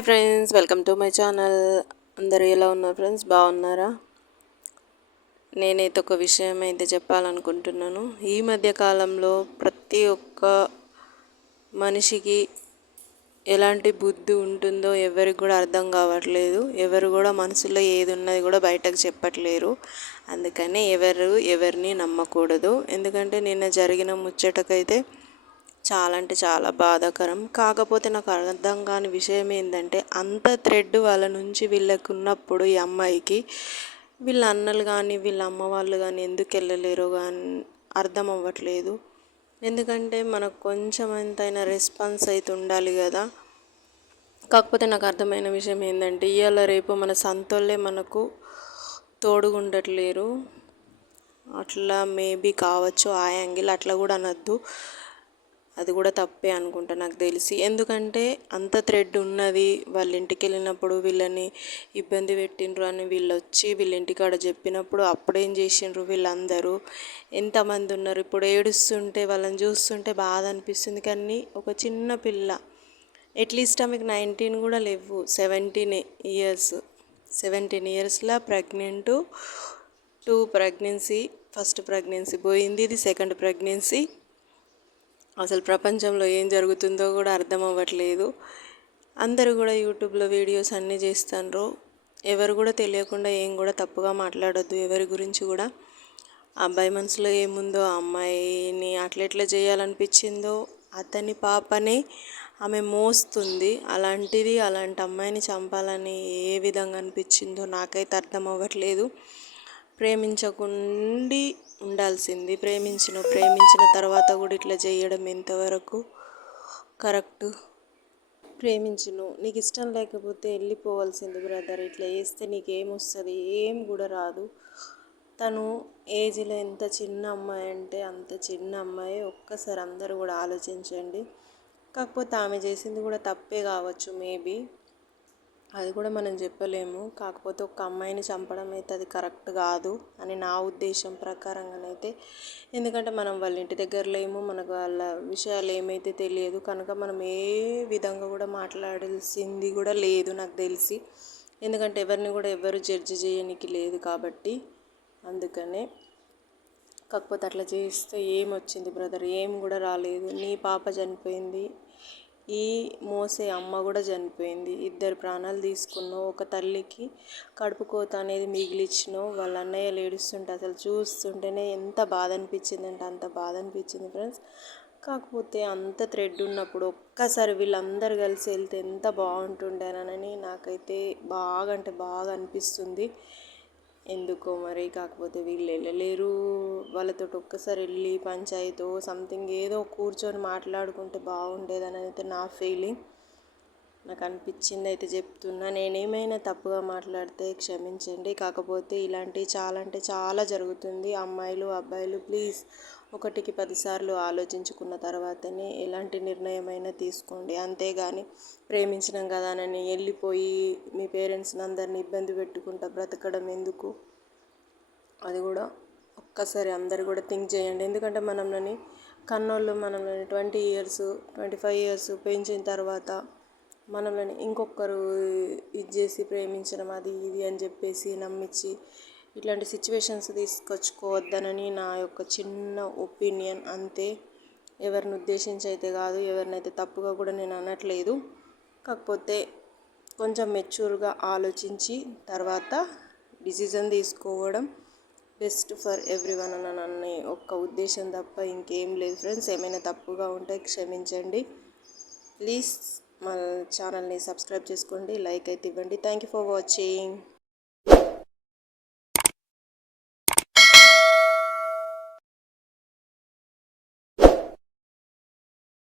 Hi friends, welcome to my channel. అందరూ ఎలా ఉన్నారు ఫ్రెండ్స్? బాగున్నారా? నేనైతే ఒక విషయం అయితే చెప్పాలనుకుంటున్నాను. ఈ మధ్య కాలంలో ప్రతి ఒక్క మనిషికి ఎలాంటి బుద్ధి ఉంటుందో ఎవరికి కూడా అర్థం కావట్లేదు. ఎవరు కూడా మనసులో ఏది ఉన్నది కూడా బయటకు చెప్పట్లేరు. అందుకని ఎవరిని నమ్మకూడదు. ఎందుకంటే నిన్న జరిగిన ముచ్చటకైతే చాలా అంటే చాలా బాధాకరం. కాకపోతే నాకు అర్థం కాని విషయం ఏంటంటే, అంత థ్రెడ్ వాళ్ళ నుంచి వీళ్ళకు ఉన్నప్పుడు ఈ అమ్మాయికి వీళ్ళ అన్నలు కానీ వీళ్ళ అమ్మ వాళ్ళు కానీ ఎందుకు వెళ్ళలేరో కానీ అర్థం అవ్వట్లేదు. ఎందుకంటే మనకు కొంచెం ఎంతైనా రెస్పాన్స్ అయితే ఉండాలి కదా. కాకపోతే నాకు అర్థమైన విషయం ఏంటంటే, ఇవాళ రేపు మన సంతోళ్ళే మనకు తోడుగా ఉండట్లేరు. అట్లా మేబీ కావచ్చు, ఆ యాంగిల్ అట్లా కూడా అనొద్దు, అది కూడా తప్పే అనుకుంటా నాకు తెలిసి. ఎందుకంటే అంత థ్రెడ్ ఉన్నది, వాళ్ళ ఇంటికి వెళ్ళినప్పుడు వీళ్ళని ఇబ్బంది పెట్టిండ్రు అని వీళ్ళు వచ్చి వీళ్ళ ఇంటికాడ చెప్పినప్పుడు అప్పుడేం చేసిండ్రు వీళ్ళందరూ, ఎంతమంది ఉన్నారు. ఇప్పుడు ఏడుస్తుంటే వాళ్ళని చూస్తుంటే బాధ అనిపిస్తుంది. కానీ ఒక చిన్న పిల్ల, అట్లీస్ట్ ఆమెకు 19 కూడా లేవు, 17 ఇయర్స్. 17 ఇయర్స్లో ప్రెగ్నెంట్, 2 ప్రెగ్నెన్సీ. ఫస్ట్ ప్రెగ్నెన్సీ పోయింది, ఇది సెకండ్ ప్రెగ్నెన్సీ. అసలు ప్రపంచంలో ఏం జరుగుతుందో కూడా అర్థం అవ్వట్లేదు. అందరూ కూడా యూట్యూబ్లో వీడియోస్ అన్నీ చేస్తున్నారు. ఎవరు కూడా తెలియకుండా ఏం కూడా తప్పుగా మాట్లాడొద్దు ఎవరి గురించి కూడా. అబ్బాయి మనసులో ఏముందో, ఆ అమ్మాయిని అట్లా చేయాలనిపించిందో, అతని పాపని ఆమె మోస్తుంది. అలాంటి అమ్మాయిని చంపాలని ఏ విధంగా అనిపించిందో నాకైతే అర్థం అవ్వట్లేదు. ప్రేమించకుండి ఉండాల్సింది. ప్రేమించిన తర్వాత కూడా ఇట్లా చేయడం ఎంతవరకు కరెక్టు? నీకు ఇష్టం లేకపోతే వెళ్ళిపోవాల్సింది బ్రదర్. ఇట్లా చేస్తే నీకేమొస్తుంది? ఏం కూడా రాదు. తను ఏజ్లో ఎంత చిన్న అమ్మాయి అంటే అంత చిన్న అమ్మాయి. ఒక్కసారి అందరూ కూడా ఆలోచించండి. కాకపోతే ఆమె చేసింది కూడా తప్పే కావచ్చు మేబీ, అది కూడా మనం చెప్పలేము. కాకపోతే ఒక అమ్మాయిని చంపడం అయితే అది కరెక్ట్ కాదు అని నా ఉద్దేశం ప్రకారంగానైతే. ఎందుకంటే మనం వాళ్ళ ఇంటి దగ్గర లేము, మనకు వాళ్ళ విషయాలు ఏమైతే తెలియదు కనుక మనం ఏ విధంగా కూడా మాట్లాడాల్సింది కూడా లేదు నాకు తెలిసి. ఎందుకంటే ఎవరిని కూడా ఎవరు జడ్జి చేయడానికి లేదు కాబట్టి అందుకనే. కాకపోతే అట్లా చేస్తే ఏమొచ్చింది బ్రదర్? ఏం కూడా రాలేదు. నీ పాప చనిపోయింది, ఈ మోసే అమ్మ కూడా చనిపోయింది. 2 ప్రాణాలు తీసుకున్నావు. ఒక తల్లికి కడుపు కోత అనేది మిగిలిచ్చినావు. వాళ్ళ అన్నయ్యలు ఏడుస్తుంటే అసలు చూస్తుంటేనే ఎంత బాధ అనిపించిందంటే అంత బాధ అనిపించింది ఫ్రెండ్స్. కాకపోతే అంత థ్రెడ్ ఉన్నప్పుడు ఒక్కసారి వీళ్ళందరూ కలిసి వెళ్తే ఎంత బాగుంటుండేనని నాకైతే బాగా అంటే బాగా అనిపిస్తుంది. ఎందుకో మరి. కాకపోతే వీళ్ళు వెళ్ళలేరు. వాళ్ళతో ఒక్కసారి వెళ్ళి పంచాయతీ సంథింగ్ ఏదో కూర్చొని మాట్లాడుకుంటే బాగుండేదని అయితే నా ఫీలింగ్. నాకు అనిపించింది అయితే చెప్తున్నా. నేనేమైనా తప్పుగా మాట్లాడితే క్షమించండి. కాకపోతే ఇలాంటివి చాలా అంటే చాలా జరుగుతుంది. అమ్మాయిలు అబ్బాయిలు ప్లీజ్ 1కి 10 సార్లు ఆలోచించుకున్న తర్వాతనే ఎలాంటి నిర్ణయమైనా తీసుకోండి. అంతేగాని ప్రేమించినాం కదా అని వెళ్ళిపోయి మీ పేరెంట్స్ని అందరినీ ఇబ్బంది పెట్టుకుంటా బ్రతకడం ఎందుకు? అది కూడా ఒక్కసారి అందరు కూడా థింక్ చేయండి. ఎందుకంటే మనల్ని కన్నోళ్ళు మనల్ని 20 ఇయర్స్ 25 ఇయర్స్ పెంచిన తర్వాత మనల్ని ఇంకొకరు ఇది చేసి ప్రేమించడం అది ఇది అని చెప్పేసి నమ్మించి ఇట్లాంటి సిచ్యువేషన్స్ తీసుకొచ్చుకోవద్దనని నా యొక్క చిన్న ఒపీనియన్ అంతే. ఎవరిని ఉద్దేశించి అయితే కాదు, ఎవరినైతే తప్పుగా కూడా నేను అనట్లేదు. కాకపోతే కొంచెం మెచ్యూర్గా ఆలోచించి తర్వాత డిసిజన్ తీసుకోవడం బెస్ట్ ఫర్ ఎవ్రీవన్ అని ఒక్క ఉద్దేశం తప్ప ఇంకేం లేదు ఫ్రెండ్స్. ఏమైనా తప్పుగా ఉంటే క్షమించండి ప్లీజ్. మా ఛానల్ని సబ్స్క్రైబ్ చేసుకోండి, లైక్ అయితే ఇవ్వండి. Thank you for watching.